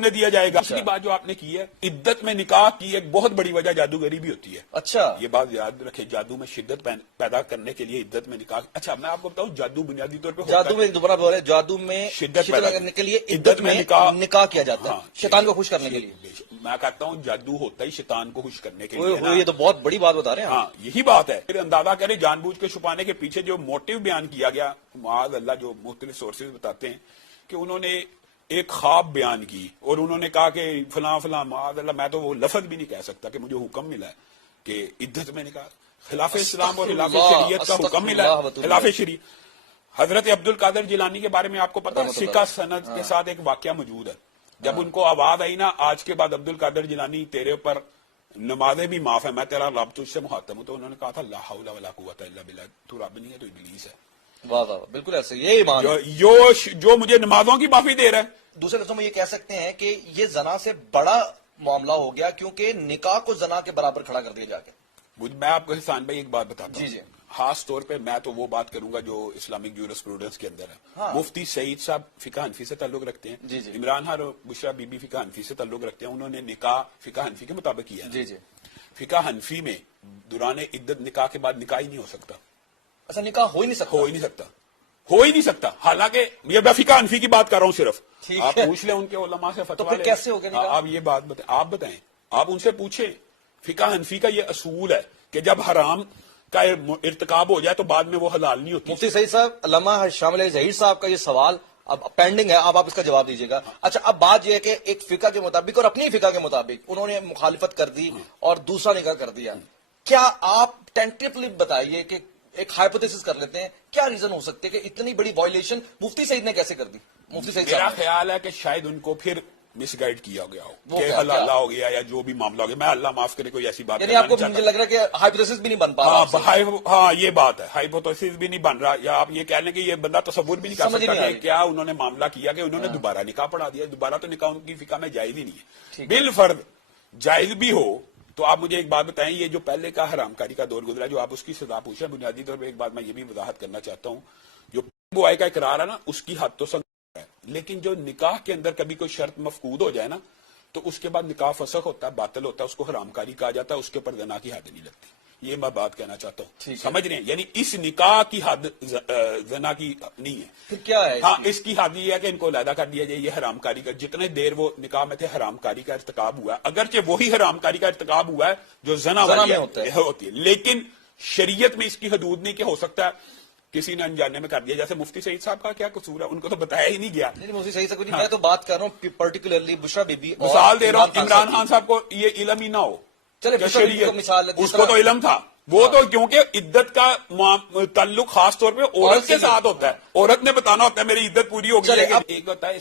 نے دیا جائے گا. دوسری بات جو آپ نے کی ہے, عدت میں نکاح کی ایک بہت بڑی وجہ جادوگری بھی ہوتی ہے. اچھا, یہ بات یاد رکھے, جادو میں شدت پیدا کرنے کے لیے عدت میں نکاح. اچھا میں آپ کو بتاؤں, جادو بنیادی طور پہ جادو میں دوبارہ بول رہے, جادو میں شدت پیدا کرنے کے لیے عدت میں نکاح کیا جاتا ہے, شیطان کو خوش کرنے کے لیے. میں کہتا ہوں جادو ہوتا ہی شیطان کو خوش کرنے کے لیے. یہ تو بہت بڑی بات بتا رہے ہیں. ہاں یہی بات ہے. پھر اندازہ کریں جان بوجھ کے چھپانے کے پیچھے جو موٹیو بیان کیا گیا, معاذ اللہ, جو مختلف سورسز بتاتے ہیں کہ انہوں نے ایک خواب بیان کی اور انہوں نے کہا کہ فلاں فلاں, معاذ اللہ میں تو وہ لفظ بھی نہیں کہہ سکتا کہ مجھے حکم ملا ہے کہ عدت میں نکاح, خلاف اسلام اور خلاف شریعت کا حکم ملا ہے, خلاف شریعت. حضرت عبد القادر جیلانی کے بارے میں آپ کو پتا ہے, سکہ سند کے ساتھ ایک واقعہ موجود ہے. جب ان کو آواز آئی نا, آج کے بعد عبد القادر جیلانی تیرے اوپر نمازیں بھی معاف ہے, میں تیرا رب تجھ سے مخاطب ہوں, تو انہوں نے کہا تھا لا حول ولا قوت الا باللہ, تو رب نہیں ہے تو ابلیس ہے. واہ واہ, بالکل ایسے, یہ ایمان جو مجھے نمازوں کی معافی دے رہا ہے. دوسرے لفظوں میں یہ کہہ سکتے ہیں کہ یہ زنا سے بڑا معاملہ ہو گیا, کیونکہ نکاح کو زنا کے برابر کھڑا کر دیا جا کے. میں آپ کو احسان بھائی ایک بات بتاتا ہوں. جی, خاص طور پہ میں تو وہ بات کروں گا جو اسلامک جورسپروڈنس کے اندر ہے. مفتی سعید صاحب فقہ حنفی سے تعلق رکھتے ہیں. عمران خان اور بشرا بی بی فقہ حنفی سے تعلق رکھتے ہیں. انہوں نے نکاح فقہ حنفی کے مطابق کیا ہے. فقہ حنفی میں دوران عدت نکاح کے بعد نکاح ہی نہیں ہو سکتا. اچھا, نکاح ہو ہی نہیں سکتا. حالانکہ یہ میں فقہ حنفی کی بات کر رہا ہوں صرف. آپ پوچھ لیں ان کے علماء سے فتویٰ. تو پھر کیسے ہو گیا؟ آپ یہ بات آپ بتائیں, آپ ان سے پوچھیں. فقہ حنفی کا یہ اصول ہے کہ جب حرام کا ارتکاب ہو جائے تو بعد میں وہ حلال نہیں ہوتی. مفتی سعید صاحب, علامہ شامل ظہیر صاحب کا یہ سوال اب پینڈنگ ہے, آپ اس کا جواب دیجیے گا. اچھا, اب بات یہ ہے کہ ایک فقہ کے مطابق اور اپنی فقہ کے مطابق انہوں نے مخالفت کر دی اور دوسرا نکاح کر دیا. کیا آپ ٹینٹیولی بتائیے کہ ایک ہائپوتھیسس کر لیتے ہیں, کیا ریزن ہو سکتے کہ اتنی بڑی وائلیشن مفتی سعید نے کیسے کر دی؟ مفتی سعید میرا خیال ہے کہ شاید ان کو پھر مس گائیڈ کیا گیا ہو کہ حلال ہو گیا یا جو بھی معاملہ ہو گیا. میں اللہ معاف کرے کوئی ایسی بات, یعنی آپ کو مجھے لگ رہا ہے کہ ہائپوتھیسس بھی نہیں بن پا رہا. ہاں یہ بات ہے, ہائپوتھیسس بھی نہیں بن رہا, یا آپ یہ کہہ لیں کہ یہ بندہ تصور بھی نہیں کر سکتا کہ کیا انہوں نے معاملہ کیا کہ انہوں نے دوبارہ نکاح پڑھا دیا. دوبارہ تو نکاح ان کی فقہ میں جائز ہی نہیں ہے. بالفرض جائز بھی ہو تو آپ مجھے ایک بات بتائیں, یہ جو پہلے کا حرام کاری کا دور گزرا, جو آپ اس کی سزا پوچھیں, بنیادی طور پہ ایک بات میں یہ بھی وضاحت کرنا چاہتا ہوں, جو بوائے کا اقرار ہے نا اس کی حد تو سزا ہے, لیکن جو نکاح کے اندر کبھی کوئی شرط مفقود ہو جائے نا تو اس کے بعد نکاح فسخ ہوتا ہے, باطل ہوتا ہے, اس کو حرام کاری کہا جاتا ہے, اس کے اوپر زنا کی حد نہیں لگتی. یہ میں بات کہنا چاہتا ہوں, سمجھ رہے ہیں؟ یعنی اس نکاح کی حد زنا کی نہیں ہے. پھر کیا ہے؟ ہاں, اس کی حد یہ ہے کہ ان کو علیحدہ کر دیا جائے. یہ حرام کاری کا جتنے دیر وہ نکاح میں تھے حرام کاری کا ارتکاب ہوا ہے, اگرچہ وہی حرام کاری کا ارتکاب ہوا ہے جو زنا والی ہوتی ہے, لیکن شریعت میں اس کی حدود نہیں کہ ہو سکتا ہے کسی نے انجانے میں کر دیا. جیسے مفتی سعید صاحب کا کیا قصور ہے, ان کو تو بتایا ہی نہیں گیا. مفتی سعید صاحب میں تو بات کر رہا ہوں پرٹیکولرلی بشرا بی بی, مثال دے رہا ہوں, عمران خان صاحب کو یہ علم ہی نہ ہو, اس کو تو علم تھا, وہ تو کیونکہ عدت کا تعلق خاص طور پہ عورت کے ساتھ ہوتا ہے, عورت نے بتانا ہوتا ہے میری عدت پوری ہو گئی ہے. ایک ہوتا ہے